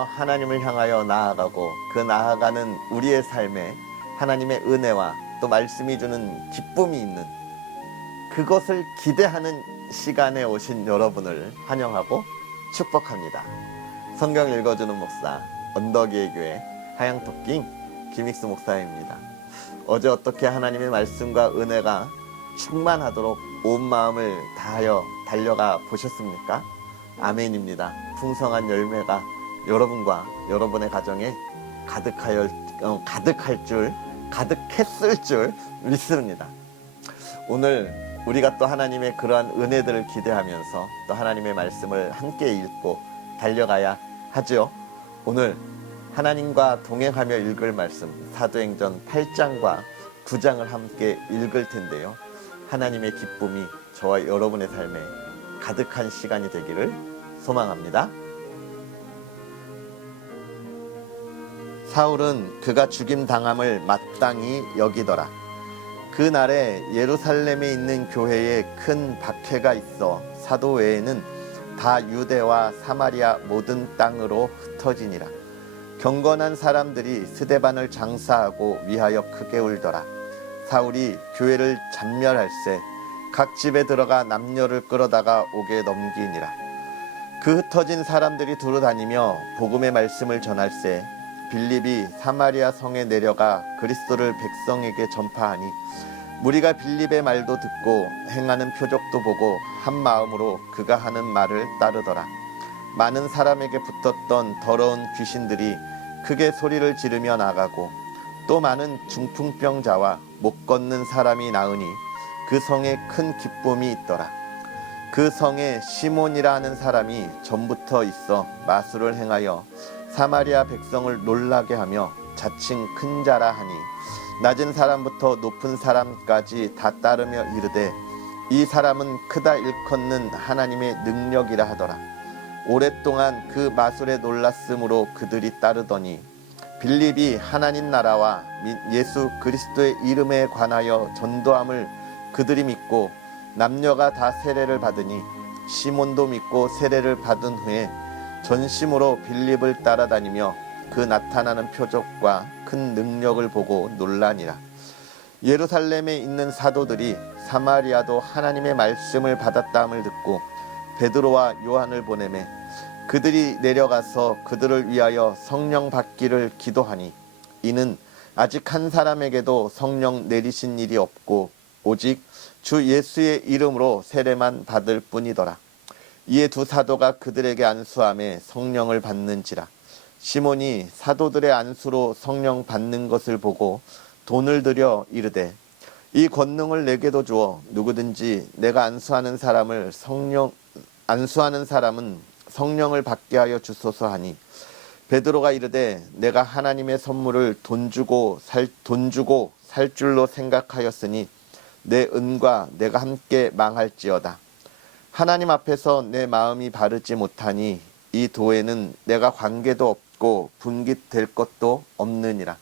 기도하며 하나님을 향하여 나아가고 그 나아가는 우리의 삶에 하나님의 은혜와 또 말씀이 주는 기쁨이 있는 그것을 기대하는 시간에 오신 여러분을 환영하고 축복합니다. 성경 읽어주는 목사 언덕이의 교회 하양토킹 김익수 목사입니다. 어제 어떻게 하나님의 말씀과 은혜가 충만하도록 온 마음을 다하여 달려가 보셨습니까? 아멘입니다. 풍성한 열매가 여러분과 여러분의 가정에 가득했을 줄 믿습니다. 오늘 우리가 또 하나님의 그러한 은혜들을 기대하면서 또 하나님의 말씀을 함께 읽고 달려가야 하죠. 오늘 하나님과 동행하며 읽을 말씀 사도행전 8장과 9장을 함께 읽을 텐데요. 하나님의 기쁨이 저와 여러분의 삶에 가득한 시간이 되기를 소망합니다. 사울은 그가 죽임당함을 마땅히 여기더라. 그날에 예루살렘에 있는 교회에 큰 박해가 있어 사도 외에는 다 유대와 사마리아 모든 땅으로 흩어지니라. 경건한 사람들이 스데반을 장사하고 위하여 크게 울더라. 사울이 교회를 잔멸할세 각 집에 들어가 남녀를 끌어다가 옥에 넘기니라. 그 흩어진 사람들이 두루다니며 복음의 말씀을 전할세 빌립이 사마리아 성에 내려가 그리스도를 백성에게 전파하니 무리가 빌립의 말도 듣고 행하는 표적도 보고 한 마음으로 그가 하는 말을 따르더라. 많은 사람에게 붙었던 더러운 귀신들이 크게 소리를 지르며 나가고 또 많은 중풍병자와 못 걷는 사람이 나으니 그 성에 큰 기쁨이 있더라. 그 성에 시몬이라 하는 사람이 전부터 있어 마술을 행하여 사마리아 백성을 놀라게 하며 자칭 큰 자라 하니 낮은 사람부터 높은 사람까지 다 따르며 이르되 이 사람은 크다 일컫는 하나님의 능력이라 하더라. 오랫동안 그 마술에 놀랐으므로 그들이 따르더니 빌립이 하나님 나라와 예수 그리스도의 이름에 관하여 전도함을 그들이 믿고 남녀가 다 세례를 받으니 시몬도 믿고 세례를 받은 후에 전심으로 빌립을 따라다니며 그 나타나는 표적과 큰 능력을 보고 놀라니라. 예루살렘에 있는 사도들이 사마리아도 하나님의 말씀을 받았다함을 듣고 베드로와 요한을 보내매 그들이 내려가서 그들을 위하여 성령 받기를 기도하니 이는 아직 한 사람에게도 성령 내리신 일이 없고 오직 주 예수의 이름으로 세례만 받을 뿐이더라. 이에 두 사도가 그들에게 안수하며 성령을 받는지라. 시몬이 사도들의 안수로 성령 받는 것을 보고 돈을 들여 이르되 이 권능을 내게도 주어 누구든지 내가 안수하는 사람은 성령을 받게 하여 주소서 하니 베드로가 이르되 내가 하나님의 선물을 돈 주고 살 줄로 생각하였으니 내 은과 내가 함께 망할지어다. 하나님 앞에서 내 마음이 바르지 못하니 이 도에는 내가 관계도 없고 분깃될 것도 없느니라.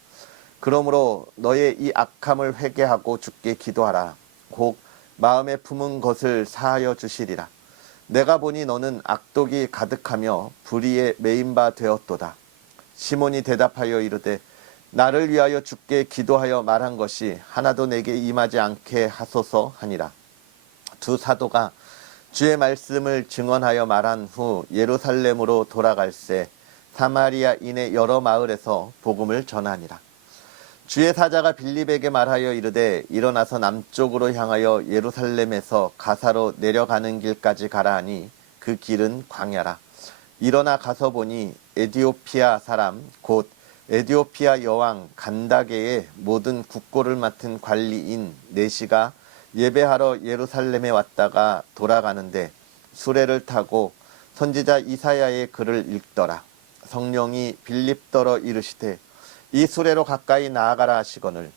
그러므로 너의 이 악함을 회개하고 주께 기도하라. 곧 마음에 품은 것을 사하여 주시리라. 내가 보니 너는 악독이 가득하며 불의에 매인 바 되었도다. 시몬이 대답하여 이르되 나를 위하여 주께 기도하여 말한 것이 하나도 내게 임하지 않게 하소서 하니라. 두 사도가 주의 말씀을 증언하여 말한 후 예루살렘으로 돌아갈새 사마리아인의 여러 마을에서 복음을 전하니라. 주의 사자가 빌립에게 말하여 이르되 일어나서 남쪽으로 향하여 예루살렘에서 가사로 내려가는 길까지 가라 하니 그 길은 광야라. 일어나 가서 보니 에디오피아 사람 곧 에디오피아 여왕 간다게의 모든 국고를 맡은 관리인 네시가 예배하러 예루살렘에 왔다가 돌아가는데 수레를 타고 선지자 이사야의 글을 읽더라. 성령이 빌립더러 이르시되 이 수레로 가까이 나아가라 하시거늘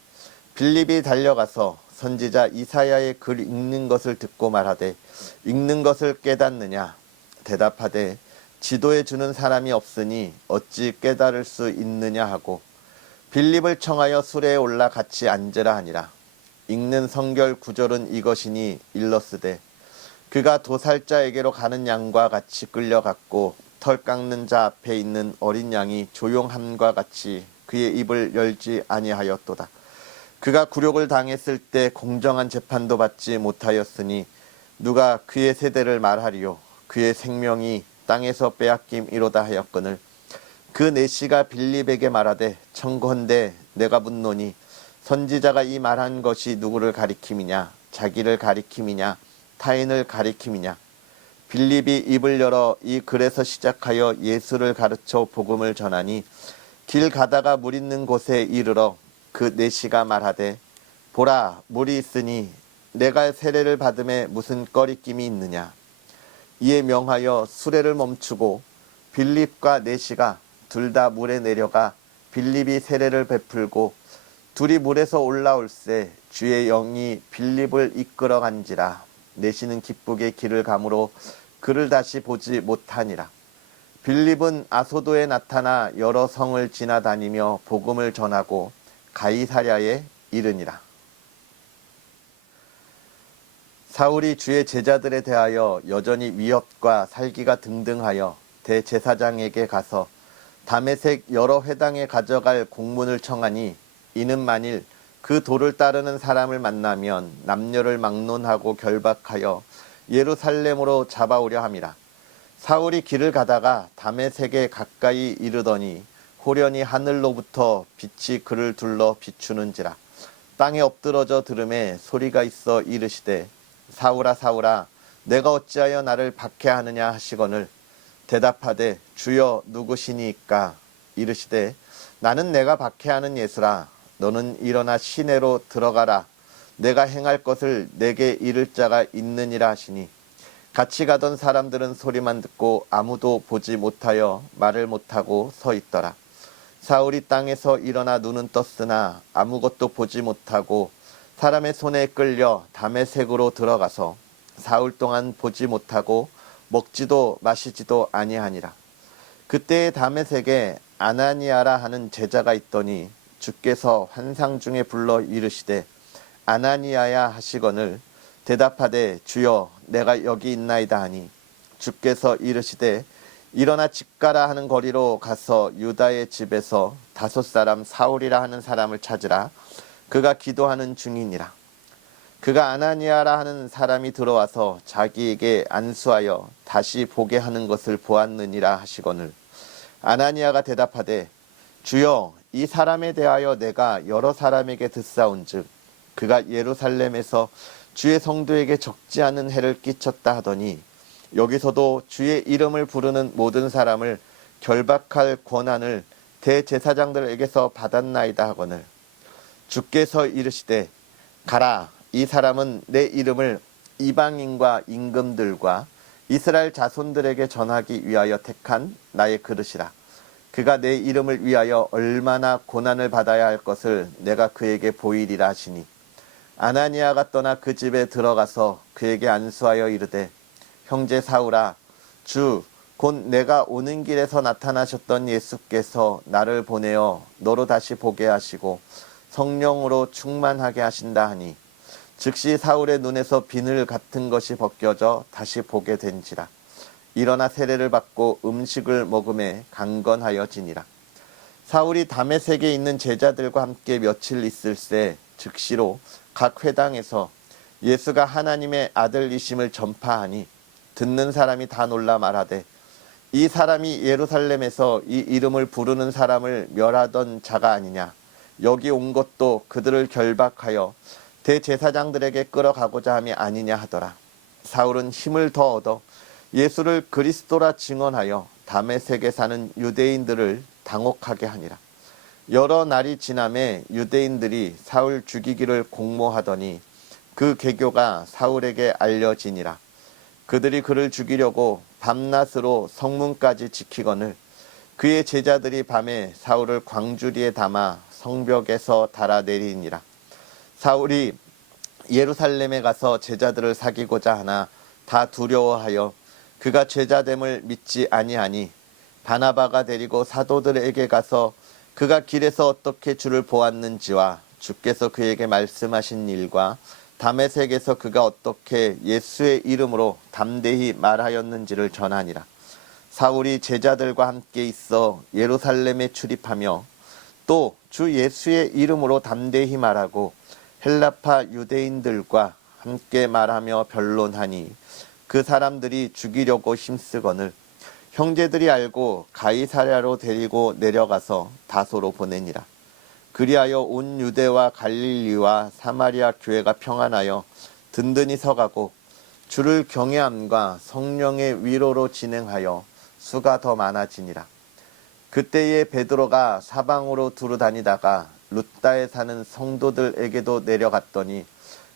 빌립이 달려가서 선지자 이사야의 글 읽는 것을 듣고 말하되 읽는 것을 깨닫느냐 대답하되 지도해 주는 사람이 없으니 어찌 깨달을 수 있느냐 하고 빌립을 청하여 수레에 올라 같이 앉으라 하니라. 읽는 성결 구절은 이것이니 일러스되 그가 도살자에게로 가는 양과 같이 끌려갔고 털 깎는 자 앞에 있는 어린 양이 조용함과 같이 그의 입을 열지 아니하였도다. 그가 굴욕을 당했을 때 공정한 재판도 받지 못하였으니 누가 그의 세대를 말하리요. 그의 생명이 땅에서 빼앗김이로다 하였거늘 그 내시가 빌립에게 말하되 청컨대 내가 묻노니 선지자가 이 말한 것이 누구를 가리킴이냐 자기를 가리킴이냐 타인을 가리킴이냐. 빌립이 입을 열어 이 글에서 시작하여 예수를 가르쳐 복음을 전하니 길 가다가 물 있는 곳에 이르러 그 내시가 말하되 보라 물이 있으니 내가 세례를 받음에 무슨 꺼리낌이 있느냐. 이에 명하여 수레를 멈추고 빌립과 내시가 둘 다 물에 내려가 빌립이 세례를 베풀고 둘이 물에서 올라올새 주의 영이 빌립을 이끌어 간지라. 내시는 기쁘게 길을 가므로 그를 다시 보지 못하니라. 빌립은 아소도에 나타나 여러 성을 지나다니며 복음을 전하고 가이사랴에 이르니라. 사울이 주의 제자들에 대하여 여전히 위협과 살기가 등등하여 대제사장에게 가서 다메섹 여러 회당에 가져갈 공문을 청하니 이는 만일 그 도를 따르는 사람을 만나면 남녀를 막론하고 결박하여 예루살렘으로 잡아오려 함이라. 사울이 길을 가다가 다메섹에 가까이 이르더니 호련히 하늘로부터 빛이 그를 둘러 비추는지라. 땅에 엎드러져 들음에 소리가 있어 이르시되 사울아 사울아 내가 어찌하여 나를 박해하느냐 하시거늘 대답하되 주여 누구시니이까. 이르시되 나는 내가 박해하는 예수라. 너는 일어나 시내로 들어가라. 내가 행할 것을 내게 이를 자가 있느니라 하시니 같이 가던 사람들은 소리만 듣고 아무도 보지 못하여 말을 못하고 서 있더라. 사울이 땅에서 일어나 눈은 떴으나 아무것도 보지 못하고 사람의 손에 끌려 다메섹으로 들어가서 사흘 동안 보지 못하고 먹지도 마시지도 아니하니라. 그때에 다메섹에 아나니아라 하는 제자가 있더니 주께서 환상 중에 불러 이르시되 아나니아야 하시거늘 대답하되 주여 내가 여기 있나이다 하니 주께서 이르시되 일어나 집 가라 하는 거리로 가서 유다의 집에서 5 사람 사울이라 하는 사람을 찾으라. 그가 기도하는 중이니라. 그가 아나니아라 하는 사람이 들어와서 자기에게 안수하여 다시 보게 하는 것을 보았느니라 하시거늘 아나니아가 대답하되 주여 이 사람에 대하여 내가 여러 사람에게 듣사온즉 그가 예루살렘에서 주의 성도에게 적지 않은 해를 끼쳤다 하더니 여기서도 주의 이름을 부르는 모든 사람을 결박할 권한을 대제사장들에게서 받았나이다 하거늘 주께서 이르시되 가라. 이 사람은 내 이름을 이방인과 임금들과 이스라엘 자손들에게 전하기 위하여 택한 나의 그릇이라. 그가 내 이름을 위하여 얼마나 고난을 받아야 할 것을 내가 그에게 보이리라 하시니 아나니아가 떠나 그 집에 들어가서 그에게 안수하여 이르되 형제 사울아 주 곧 내가 오는 길에서 나타나셨던 예수께서 나를 보내어 너로 다시 보게 하시고 성령으로 충만하게 하신다 하니 즉시 사울의 눈에서 비늘 같은 것이 벗겨져 다시 보게 된지라. 일어나 세례를 받고 음식을 먹음에 강건하여지니라. 사울이 다메섹에 있는 제자들과 함께 며칠 있을새 즉시로 각 회당에서 예수가 하나님의 아들이심을 전파하니 듣는 사람이 다 놀라 말하되 이 사람이 예루살렘에서 이 이름을 부르는 사람을 멸하던 자가 아니냐. 여기 온 것도 그들을 결박하여 대제사장들에게 끌어가고자 함이 아니냐 하더라. 사울은 힘을 더 얻어 예수를 그리스도라 증언하여 다메섹에 사는 유대인들을 당혹하게 하니라. 여러 날이 지남에 유대인들이 사울 죽이기를 공모하더니 그 계교가 사울에게 알려지니라. 그들이 그를 죽이려고 밤낮으로 성문까지 지키거늘 그의 제자들이 밤에 사울을 광주리에 담아 성벽에서 달아내리니라. 사울이 예루살렘에 가서 제자들을 사귀고자 하나 다 두려워하여 그가 제자됨을 믿지 아니하니 바나바가 데리고 사도들에게 가서 그가 길에서 어떻게 주를 보았는지와 주께서 그에게 말씀하신 일과 다메섹에서 그가 어떻게 예수의 이름으로 담대히 말하였는지를 전하니라. 사울이 제자들과 함께 있어 예루살렘에 출입하며 또 주 예수의 이름으로 담대히 말하고 헬라파 유대인들과 함께 말하며 변론하니 그 사람들이 죽이려고 힘쓰거늘 형제들이 알고 가이사랴로 데리고 내려가서 다소로 보내니라. 그리하여 온 유대와 갈릴리와 사마리아 교회가 평안하여 든든히 서가고 주를 경외함과 성령의 위로로 진행하여 수가 더 많아지니라. 그때에 베드로가 사방으로 두루 다니다가 룻다에 사는 성도들에게도 내려갔더니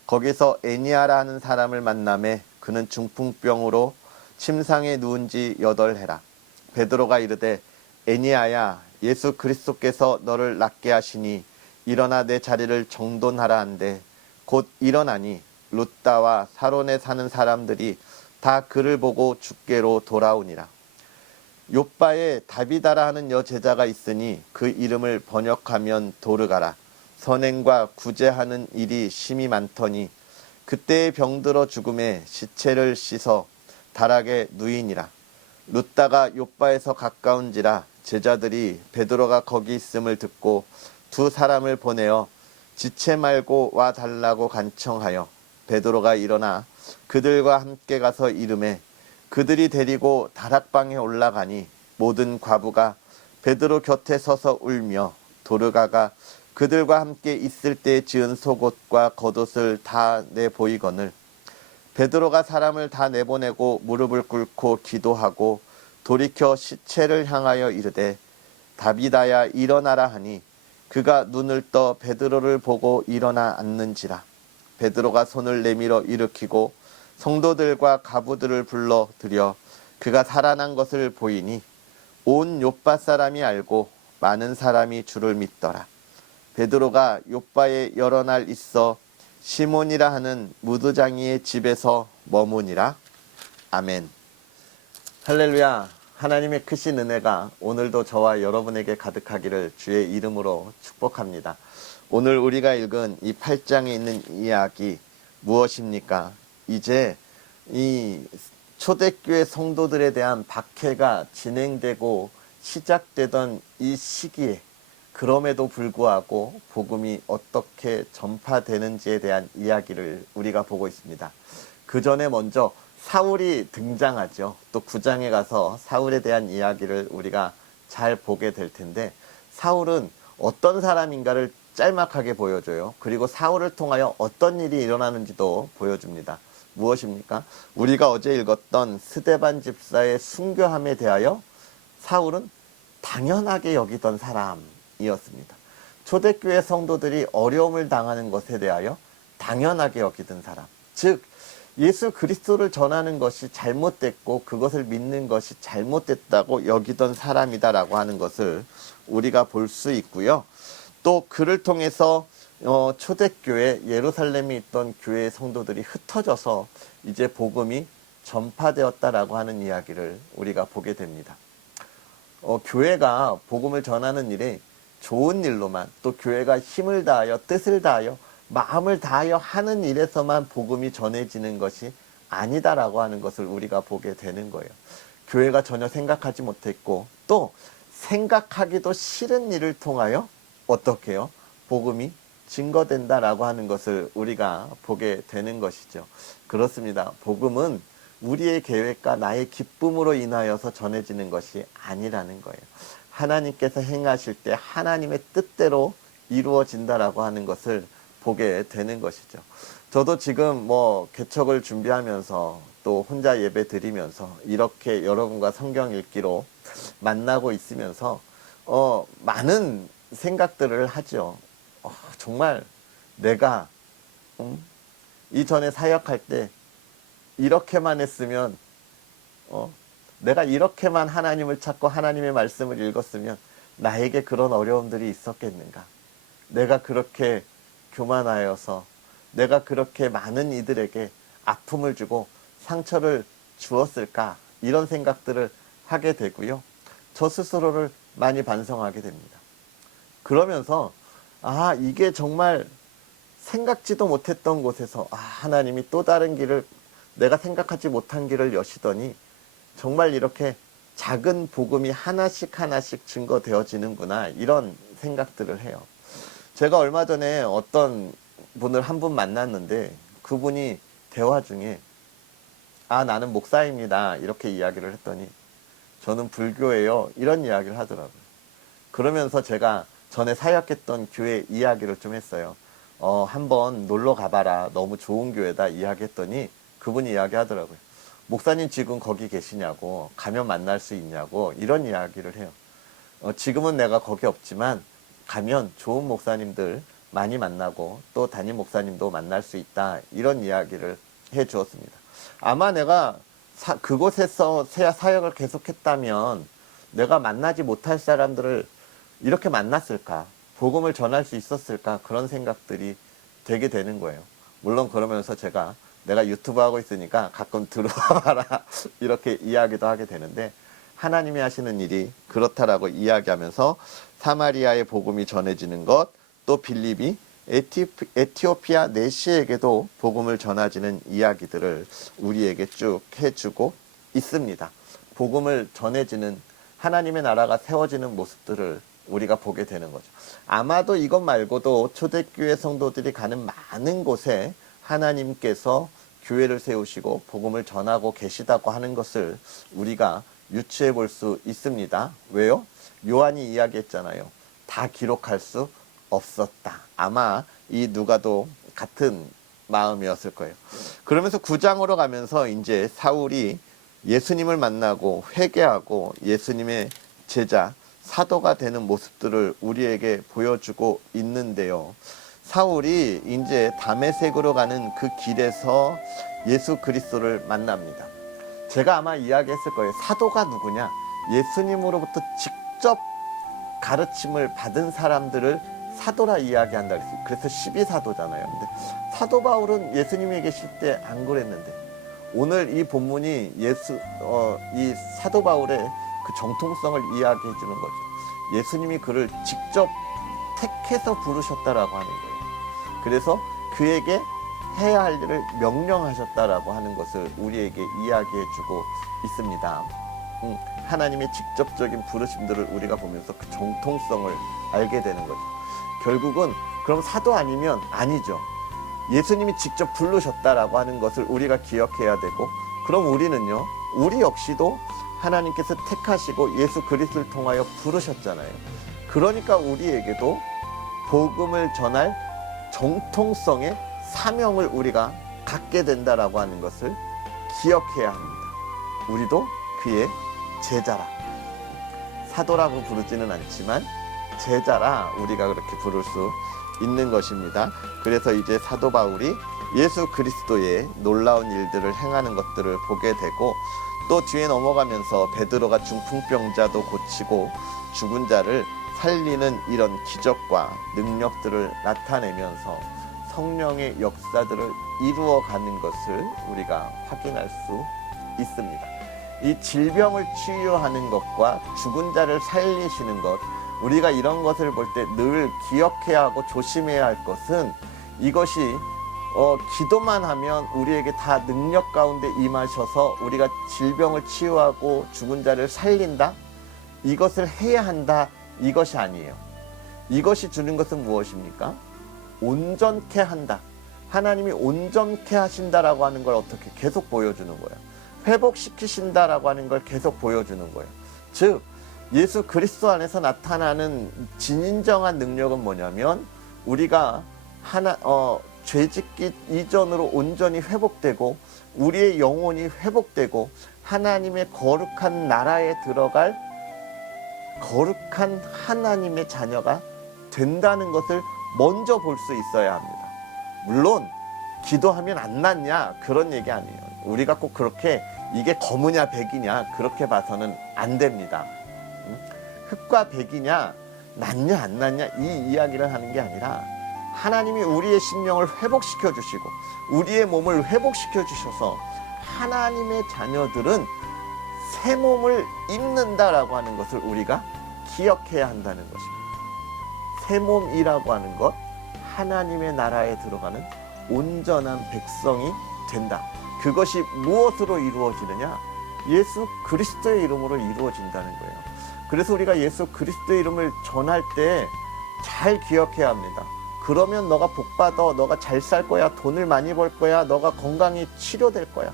거기서 애니아라 하는 사람을 만나매 그는 중풍병으로 침상에 누운 지 8해라. 베드로가 이르되 애니아야 예수 그리스도께서 너를 낫게 하시니 일어나 내 자리를 정돈하라 한데 곧 일어나니 룻다와 사론에 사는 사람들이 다 그를 보고 주께로 돌아오니라. 욥바에 다비다라 하는 여제자가 있으니 그 이름을 번역하면 도르가라. 선행과 구제하는 일이 심히 많더니 그때에 병들어 죽음에 시체를 씻어 다락에 누이니라. 룻다가 욥바에서 가까운지라 제자들이 베드로가 거기 있음을 듣고 2 사람을 보내어 지체 말고 와 달라고 간청하여 베드로가 일어나 그들과 함께 가서 이르매 그들이 데리고 다락방에 올라가니 모든 과부가 베드로 곁에 서서 울며 도르가가 그들과 함께 있을 때 지은 속옷과 겉옷을 다 내보이거늘 베드로가 사람을 다 내보내고 무릎을 꿇고 기도하고 돌이켜 시체를 향하여 이르되 다비다야 일어나라 하니 그가 눈을 떠 베드로를 보고 일어나 앉는지라. 베드로가 손을 내밀어 일으키고 성도들과 가부들을 불러 들여 그가 살아난 것을 보이니 온 욥바 사람이 알고 많은 사람이 주를 믿더라. 베드로가 욥바에 여러 날 있어 시몬이라 하는 무두장이의 집에서 머무니라. 아멘. 할렐루야. 하나님의 크신 은혜가 오늘도 저와 여러분에게 가득하기를 주의 이름으로 축복합니다. 오늘 우리가 읽은 이 8장에 있는 이야기 무엇입니까? 이제 이 초대교회 성도들에 대한 박해가 진행되고 시작되던 이 시기에 그럼에도 불구하고 복음이 어떻게 전파되는지에 대한 이야기를 우리가 보고 있습니다. 그 전에 먼저 사울이 등장하죠. 또 9장에 가서 사울에 대한 이야기를 우리가 잘 보게 될 텐데 사울은 어떤 사람인가를 짤막하게 보여줘요. 그리고 사울을 통하여 어떤 일이 일어나는지도 보여줍니다. 무엇입니까? 우리가 어제 읽었던 스데반 집사의 순교함에 대하여 사울은 당연하게 여기던 사람이었습니다. 초대교회 성도들이 어려움을 당하는 것에 대하여 당연하게 여기던 사람. 즉 예수 그리스도를 전하는 것이 잘못됐고 그것을 믿는 것이 잘못됐다고 여기던 사람이다라고 하는 것을 우리가 볼 수 있고요. 또 그를 통해서 초대교회 예루살렘에 있던 교회 성도들이 흩어져서 이제 복음이 전파되었다라고 하는 이야기를 우리가 보게 됩니다. 교회가 복음을 전하는 일이 좋은 일로만 또 교회가 힘을 다하여 뜻을 다하여 마음을 다하여 하는 일에서만 복음이 전해지는 것이 아니다라고 하는 것을 우리가 보게 되는 거예요. 교회가 전혀 생각하지 못했고 또 생각하기도 싫은 일을 통하여 어떻게 해요? 복음이 증거된다라고 하는 것을 우리가 보게 되는 것이죠. 그렇습니다. 복음은 우리의 계획과 나의 기쁨으로 인하여서 전해지는 것이 아니라는 거예요. 하나님께서 행하실 때 하나님의 뜻대로 이루어진다라고 하는 것을 보게 되는 것이죠. 저도 지금 개척을 준비하면서 또 혼자 예배 드리면서 이렇게 여러분과 성경 읽기로 만나고 있으면서 많은 생각들을 하죠. 정말 내가 이전에 사역할 때 이렇게만 했으면 내가 이렇게만 하나님을 찾고 하나님의 말씀을 읽었으면 나에게 그런 어려움들이 있었겠는가? 내가 그렇게 교만하여서 내가 그렇게 많은 이들에게 아픔을 주고 상처를 주었을까? 이런 생각들을 하게 되고요. 저 스스로를 많이 반성하게 됩니다. 그러면서 이게 정말 생각지도 못했던 곳에서 하나님이 또 다른 길을 내가 생각하지 못한 길을 여시더니 정말 이렇게 작은 복음이 하나씩 하나씩 증거되어지는구나, 이런 생각들을 해요. 제가 얼마 전에 어떤 분을 한 분 만났는데 그분이 대화 중에 나는 목사입니다 이렇게 이야기를 했더니 저는 불교예요 이런 이야기를 하더라고요. 그러면서 제가 전에 사역했던 교회 이야기를 좀 했어요. 한번 놀러 가봐라, 너무 좋은 교회다 이야기했더니 그분이 이야기하더라고요. 목사님 지금 거기 계시냐고, 가면 만날 수 있냐고, 이런 이야기를 해요. 지금은 내가 거기 없지만 가면 좋은 목사님들 많이 만나고 또 담임 목사님도 만날 수 있다, 이런 이야기를 해 주었습니다. 아마 내가 그곳에서 사역을 계속했다면 내가 만나지 못할 사람들을 이렇게 만났을까, 복음을 전할 수 있었을까, 그런 생각들이 되게 되는 거예요. 물론 그러면서 내가 유튜브 하고 있으니까 가끔 들어와 봐라 이렇게 이야기도 하게 되는데, 하나님이 하시는 일이 그렇다라고 이야기하면서 사마리아의 복음이 전해지는 것, 또 빌립이 에티오피아 내시에게도 복음을 전하지는 이야기들을 우리에게 쭉 해주고 있습니다. 복음을 전해지는, 하나님의 나라가 세워지는 모습들을 우리가 보게 되는 거죠. 아마도 이것 말고도 초대교회 성도들이 가는 많은 곳에 하나님께서 교회를 세우시고 복음을 전하고 계시다고 하는 것을 우리가 유추해 볼 수 있습니다. 왜요? 요한이 이야기했잖아요. 다 기록할 수 없었다. 아마 이 누가도 같은 마음이었을 거예요. 그러면서 9장으로 가면서 이제 사울이 예수님을 만나고 회개하고 예수님의 제자, 사도가 되는 모습들을 우리에게 보여주고 있는데요. 사울이 이제 다메섹으로 가는 그 길에서 예수 그리스도를 만납니다. 제가 아마 이야기했을 거예요. 사도가 누구냐? 예수님으로부터 직접 가르침을 받은 사람들을 사도라 이야기한다 그랬어요. 그래서 12사도잖아요. 근데 사도 바울은 예수님이 계실 때 안 그랬는데, 오늘 이 본문이 이 사도 바울의 그 정통성을 이야기해 주는 거죠. 예수님이 그를 직접 택해서 부르셨다라고 하는 거예요. 그래서 그에게 해야 할 일을 명령하셨다라고 하는 것을 우리에게 이야기해 주고 있습니다. 하나님의 직접적인 부르심들을 우리가 보면서 그 정통성을 알게 되는 거죠. 결국은 그럼 사도 아니면 아니죠. 예수님이 직접 부르셨다라고 하는 것을 우리가 기억해야 되고, 그럼 우리는요, 우리 역시도 하나님께서 택하시고 예수 그리스도를 통하여 부르셨잖아요. 그러니까 우리에게도 복음을 전할 정통성의 사명을 우리가 갖게 된다라고 하는 것을 기억해야 합니다. 우리도 그의 제자라, 사도라고 부르지는 않지만 제자라 우리가 그렇게 부를 수 있는 것입니다. 그래서 이제 사도 바울이 예수 그리스도의 놀라운 일들을 행하는 것들을 보게 되고, 또 뒤에 넘어가면서 베드로가 중풍병자도 고치고 죽은 자를 살리는 이런 기적과 능력들을 나타내면서 성령의 역사들을 이루어가는 것을 우리가 확인할 수 있습니다. 이 질병을 치유하는 것과 죽은 자를 살리시는 것, 우리가 이런 것을 볼 때 늘 기억해야 하고 조심해야 할 것은, 이것이 기도만 하면 우리에게 다 능력 가운데 임하셔서 우리가 질병을 치유하고 죽은 자를 살린다? 이것을 해야 한다? 이것이 아니에요. 이것이 주는 것은 무엇입니까? 온전케 한다. 하나님이 온전케 하신다라고 하는 걸 어떻게 계속 보여주는 거예요. 회복시키신다라고 하는 걸 계속 보여주는 거예요. 즉 예수 그리스도 안에서 나타나는 진정한 능력은 뭐냐면, 우리가 죄짓기 이전으로 온전히 회복되고 우리의 영혼이 회복되고 하나님의 거룩한 나라에 들어갈 거룩한 하나님의 자녀가 된다는 것을 먼저 볼 수 있어야 합니다. 물론 기도하면 안 낫냐 그런 얘기 아니에요. 우리가 꼭 그렇게 이게 검으냐 백이냐 그렇게 봐서는 안 됩니다. 흙과 백이냐 낫냐 안 낫냐 이 이야기를 하는 게 아니라, 하나님이 우리의 심령을 회복시켜 주시고 우리의 몸을 회복시켜 주셔서 하나님의 자녀들은 새 몸을 입는다라고 하는 것을 우리가 기억해야 한다는 것입니다. 새 몸이라고 하는 것, 하나님의 나라에 들어가는 온전한 백성이 된다. 그것이 무엇으로 이루어지느냐? 예수 그리스도의 이름으로 이루어진다는 거예요. 그래서 우리가 예수 그리스도의 이름을 전할 때 잘 기억해야 합니다. 그러면 너가 복받아, 너가 잘 살 거야, 돈을 많이 벌 거야, 너가 건강히 치료될 거야.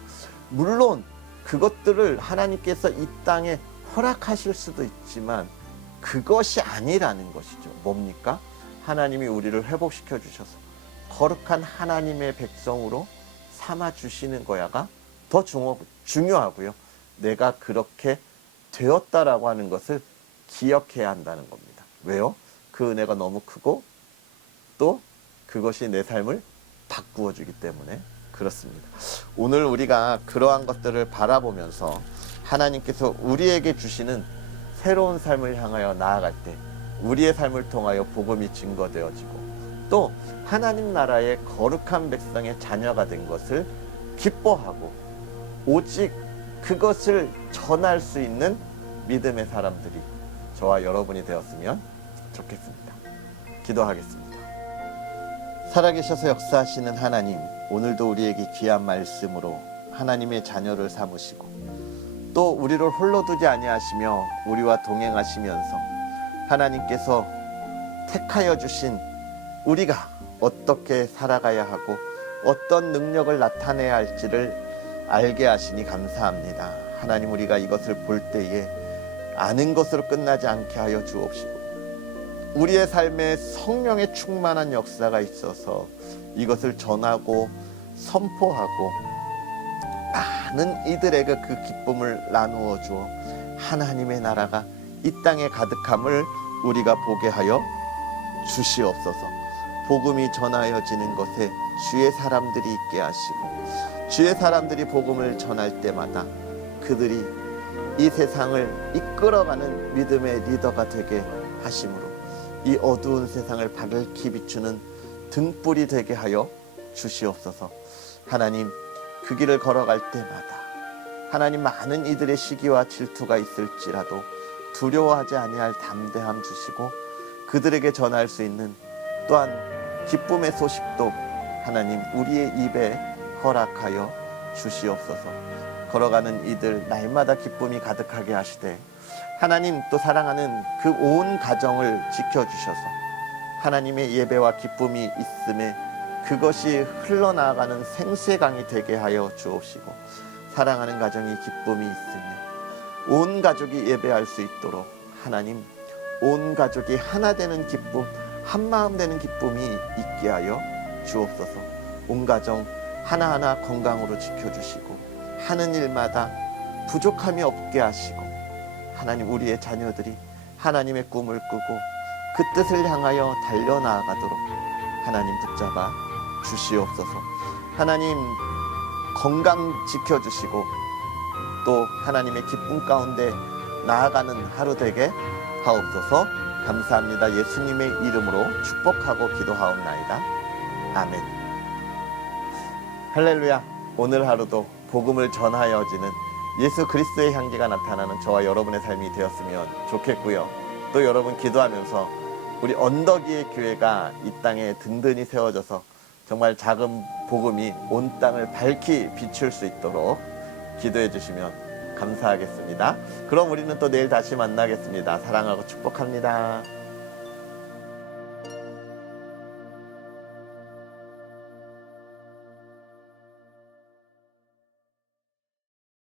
물론 그것들을 하나님께서 이 땅에 허락하실 수도 있지만 그것이 아니라는 것이죠. 뭡니까? 하나님이 우리를 회복시켜 주셔서 거룩한 하나님의 백성으로 삼아 주시는 거야가 더 중요하고요. 내가 그렇게 되었다라고 하는 것을 기억해야 한다는 겁니다. 왜요? 그 은혜가 너무 크고 또 그것이 내 삶을 바꾸어 주기 때문에 그렇습니다. 오늘 우리가 그러한 것들을 바라보면서 하나님께서 우리에게 주시는 새로운 삶을 향하여 나아갈 때 우리의 삶을 통하여 복음이 증거되어지고 또 하나님 나라의 거룩한 백성의 자녀가 된 것을 기뻐하고 오직 그것을 전할 수 있는 믿음의 사람들이 저와 여러분이 되었으면 좋겠습니다. 기도하겠습니다. 살아계셔서 역사하시는 하나님, 오늘도 우리에게 귀한 말씀으로 하나님의 자녀를 삼으시고 또 우리를 홀로 두지 아니하시며 우리와 동행하시면서 하나님께서 택하여 주신 우리가 어떻게 살아가야 하고 어떤 능력을 나타내야 할지를 알게 하시니 감사합니다. 하나님, 우리가 이것을 볼 때에 아는 것으로 끝나지 않게 하여 주옵시고 우리의 삶에 성령의 충만한 역사가 있어서 이것을 전하고 선포하고 많은 이들에게 그 기쁨을 나누어 주어 하나님의 나라가 이 땅에 가득함을 우리가 보게 하여 주시옵소서. 복음이 전하여지는 것에 주의 사람들이 있게 하시고 주의 사람들이 복음을 전할 때마다 그들이 이 세상을 이끌어가는 믿음의 리더가 되게 하심으로 이 어두운 세상을 밝게 비추는 등불이 되게 하여 주시옵소서. 하나님, 그 길을 걸어갈 때마다 하나님, 많은 이들의 시기와 질투가 있을지라도 두려워하지 아니할 담대함 주시고 그들에게 전할 수 있는 또한 기쁨의 소식도 하나님 우리의 입에 허락하여 주시옵소서. 걸어가는 이들 날마다 기쁨이 가득하게 하시되 하나님, 또 사랑하는 그 온 가정을 지켜주셔서 하나님의 예배와 기쁨이 있음에 그것이 흘러나가는 생수의 강이 되게 하여 주옵시고 사랑하는 가정이 기쁨이 있으며 온 가족이 예배할 수 있도록 하나님, 온 가족이 하나 되는 기쁨, 한 마음 되는 기쁨이 있게 하여 주옵소서. 온 가정 하나하나 건강으로 지켜주시고 하는 일마다 부족함이 없게 하시고 하나님, 우리의 자녀들이 하나님의 꿈을 꾸고 그 뜻을 향하여 달려나가도록 하나님 붙잡아 주시옵소서. 하나님, 건강 지켜주시고 또 하나님의 기쁨 가운데 나아가는 하루 되게 하옵소서. 감사합니다. 예수님의 이름으로 축복하고 기도하옵나이다. 아멘. 할렐루야. 오늘 하루도 복음을 전하여지는 예수 그리스도의 향기가 나타나는 저와 여러분의 삶이 되었으면 좋겠고요. 또 여러분 기도하면서 우리 언덕 위의 교회가 이 땅에 든든히 세워져서 정말 작은 복음이 온 땅을 밝히 비출 수 있도록 기도해 주시면 감사하겠습니다. 그럼 우리는 또 내일 다시 만나겠습니다. 사랑하고 축복합니다.